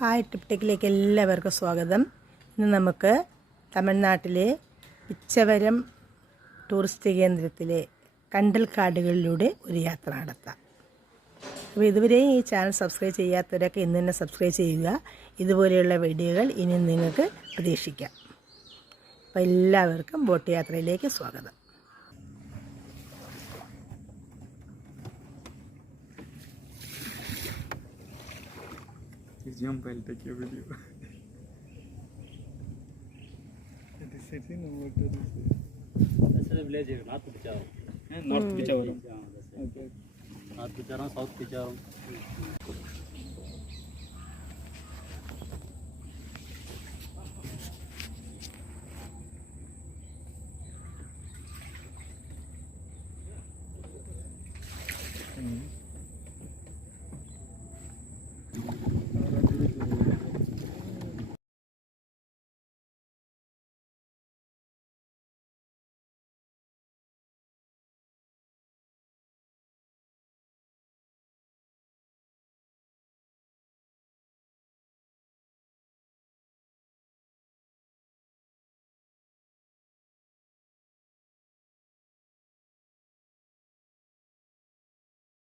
Hi ടിപ്ടെക്കിലേക്ക് എല്ലാവർക്കും സ്വാഗതം. ഇന്ന് നമുക്ക് തമിഴ്നാട്ടിലെ പിച്ചവരം ടൂറിസ്റ്റ് കേന്ദ്രത്തിലെ കണ്ടൽ കാടുകളിലൂടെ ഒരു യാത്ര നടത്താം. അപ്പോൾ ഇതുവരെയും ഈ ചാനൽ സബ്സ്ക്രൈബ് ചെയ്യാത്തവരൊക്കെ ഇന്ന് തന്നെ സബ്സ്ക്രൈബ് ചെയ്യുക. ഇതുപോലെയുള്ള വീഡിയോകൾ ഇനി നിങ്ങൾക്ക് പ്രതീക്ഷിക്കാം. അപ്പോൾ എല്ലാവർക്കും ബോട്ട് യാത്രയിലേക്ക് സ്വാഗതം. Jump, I'll take your video. This is the village, North Pichavaram. North Pichavaram. Okay. North Pichavaram, South Pichavaram.